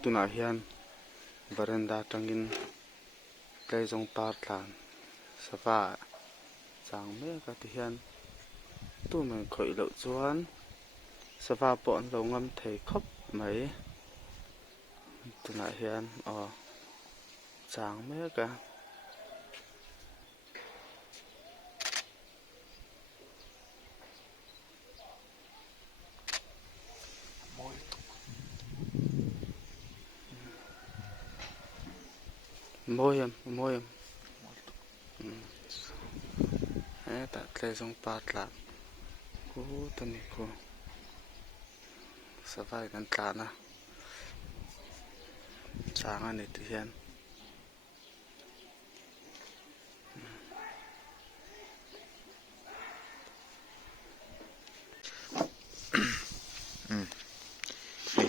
tunah hian veranda tangin tleizawng par tlan sava chang mek a ti hian tu mai khawih loh chuan sava pawh an lo ngam thei khawp mai tunah hian chang mek a mawi em ta tleizawng par tlan tani khu savai kan tlan a chang ani ti hian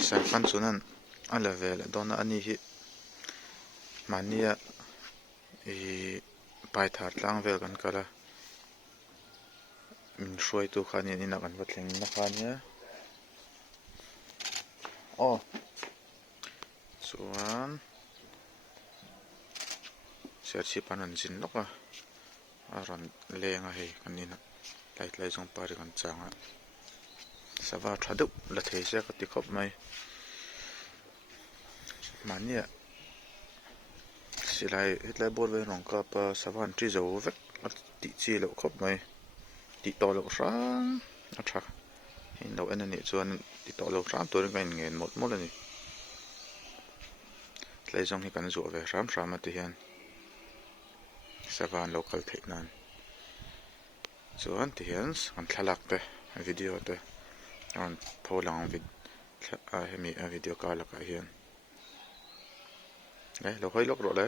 Sa fan chunan ala vel dona ani hi mania pai thar tlang vel kan kala min hruai tu khani ina kan watleng na khania chuan serchi panan jin loka aron lenga hei kanina lai jong pari kan changa sava thadu la thei se ka ti khop mai mania silai hitlai bor ve rong ka pa savan tri zo vek ti chi lo khop mai ti to lo rang a tha hin lo enani chuan ti to lo ram tur ngai ngen mot ani tlai jong hi kan zo ve ram ati hian savan local thei nan chuan ti hian an thalak te video te an pholang hemi video kala ka hian lo khoi lok ro le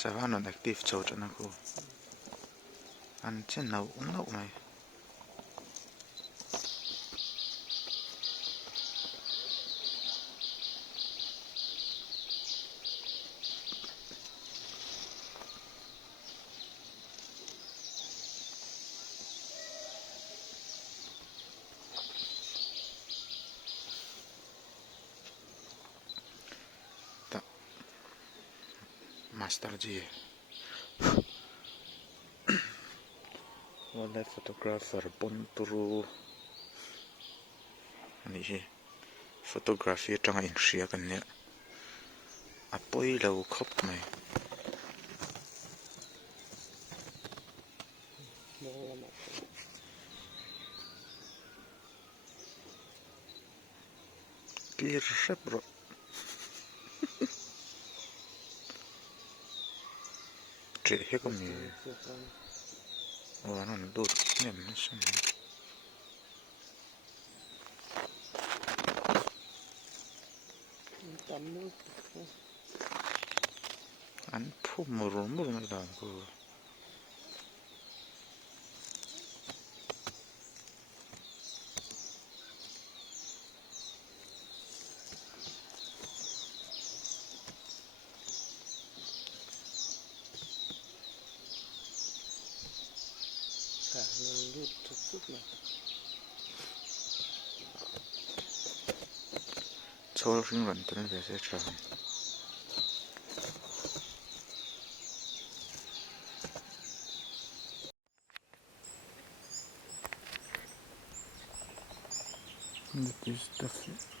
savan on active chot na ko an chen nau mai Master G wildlife photographer Bonturu ani hi photography tanga in hria kan ne apoi lo khop mai clear shep bro he kom ni anon dur nem sam an phu mur na dan ko chol ring ran tan ve se tra this stuff